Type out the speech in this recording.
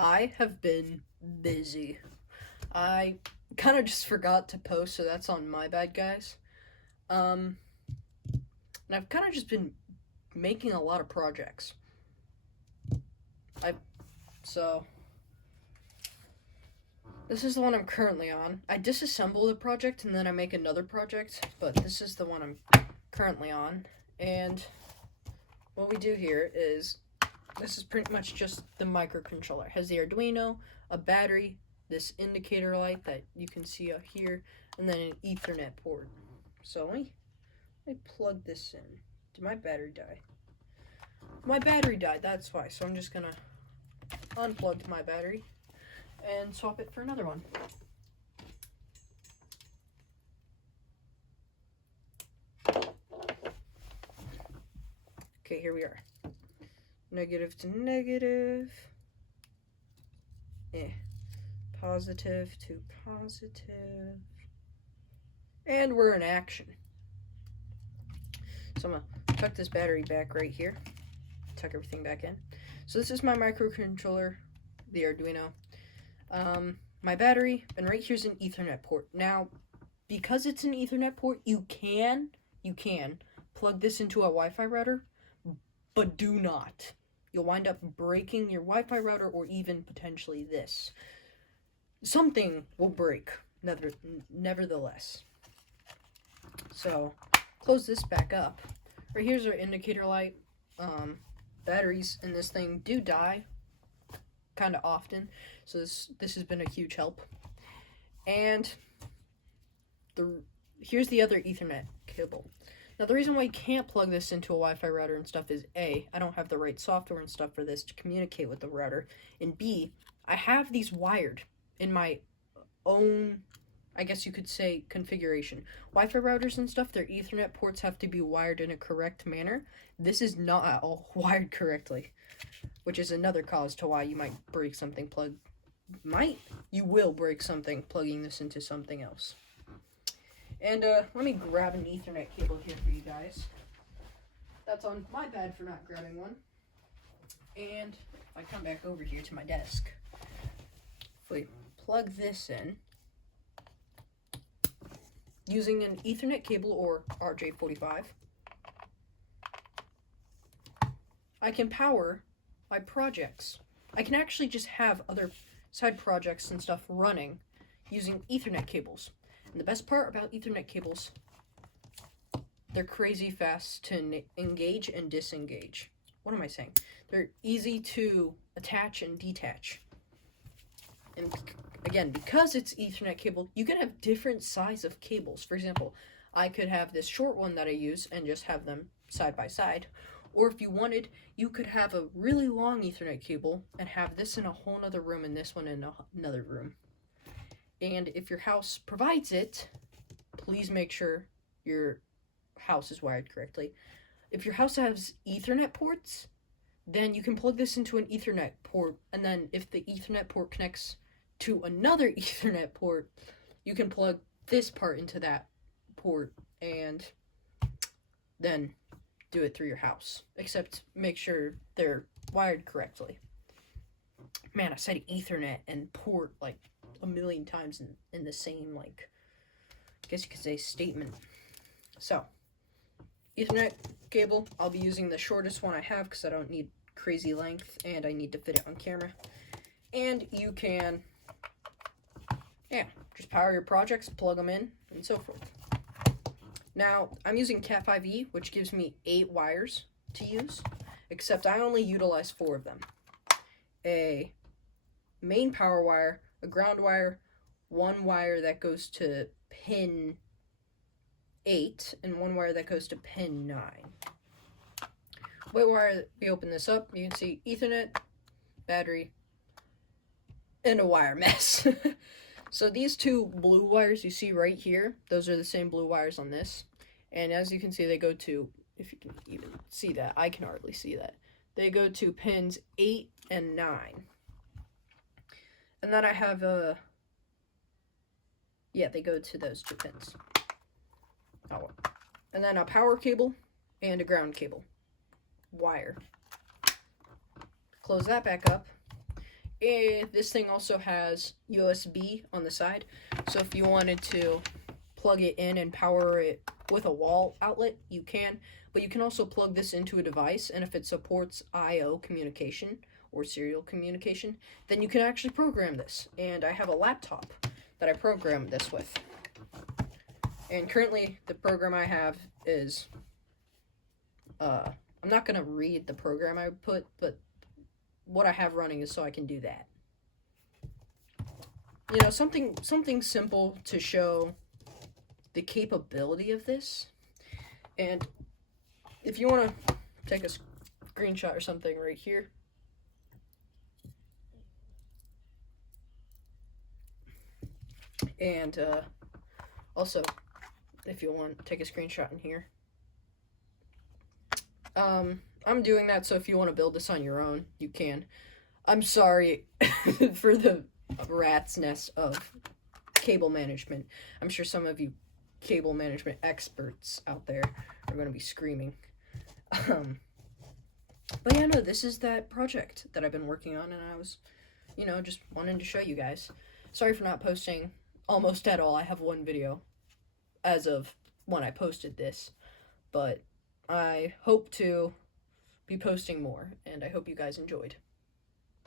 I have been busy. I kind of just forgot to post, so that's on my bad, guys. And I've kind of just been making a lot of projects. So this is the one I'm currently on. I disassemble the project and then I make another project, but this is the one I'm currently on. And what we do here is, this is pretty much just the microcontroller. It has the Arduino, a battery, this indicator light that you can see up here, and then an Ethernet port. So let me plug this in. Did my battery die? My battery died, that's why. So I'm just gonna unplug my battery and swap it for another one. Okay, here we are. Negative to negative. Positive to positive. And we're in action. So I'm gonna tuck this battery back right here. Tuck everything back in. So this is my microcontroller, the Arduino. My battery, and right here's an Ethernet port. Now, because it's an Ethernet port, you can plug this into a Wi-Fi router, but do not. You'll wind up breaking your Wi-Fi router, or even potentially this. Something will break, nevertheless. So, close this back up. Right here's our indicator light. Batteries in this thing do die kind of often, so this has been a huge help. And here's the other Ethernet cable. Now, the reason why you can't plug this into a Wi-Fi router and stuff is A, I don't have the right software and stuff for this to communicate with the router, and B, I have these wired in my own, I guess you could say, configuration. Wi-Fi routers and stuff, their Ethernet ports have to be wired in a correct manner. This is not all wired correctly, which is another cause to why you might break something you will break something plugging this into something else. And let me grab an Ethernet cable here for you guys. That's on my bad for not grabbing one. And if I come back over here to my desk, if we plug this in using an Ethernet cable or RJ45, I can power my projects. I can actually just have other side projects and stuff running using Ethernet cables. And the best part about Ethernet cables, they're crazy fast to engage and disengage. What am I saying? They're easy to attach and detach. And again, because it's Ethernet cable, you can have different size of cables. For example, I could have this short one that I use and just have them side by side. Or if you wanted, you could have a really long Ethernet cable and have this in a whole other room and this one in another room. And if your house provides it, please make sure your house is wired correctly. If your house has Ethernet ports, then you can plug this into an Ethernet port, and then if the Ethernet port connects to another Ethernet port, you can plug this part into that port and then do it through your house. Except make sure they're wired correctly. Man, I said Ethernet and port like a million times in the same, like, I guess you could say, statement. So, Ethernet cable, I'll be using the shortest one I have because I don't need crazy length and I need to fit it on camera. And you can, just power your projects, plug them in, and so forth. Now, I'm using Cat5e, which gives me 8 wires to use, except I only utilize 4 of them. A main power wire, a ground wire, 1 wire that goes to pin 8, and 1 wire that goes to pin 9. White wire, we open this up, you can see Ethernet, battery, and a wire mess. So these 2 blue wires you see right here, those are the same blue wires on this. And as you can see, they go to, if you can even see that, I can hardly see that. They go to pins 8 and 9. And then I have they go to those 2 pins. And then a power cable and a ground cable. Wire. Close that back up. this thing also has USB on the side, so if you wanted to plug it in and power it with a wall outlet, you can. But you can also plug this into a device, and if it supports I/O communication or serial communication, then you can actually program this. And I have a laptop that I programmed this with. And currently, the program I have is, I'm not going to read the program I put, but what I have running is so I can do that. You know, something simple to show the capability of this. And if you want to take a screenshot or something right here. And also, if you want to take a screenshot in here. I'm doing that, so if you want to build this on your own, you can. I'm sorry for the rat's nest of cable management. I'm sure some of you cable management experts out there are going to be screaming. But yeah, no, this is that project that I've been working on, and I was, just wanting to show you guys. Sorry for not posting almost at all. I have one video as of when I posted this, but I hope to be posting more, and I hope you guys enjoyed.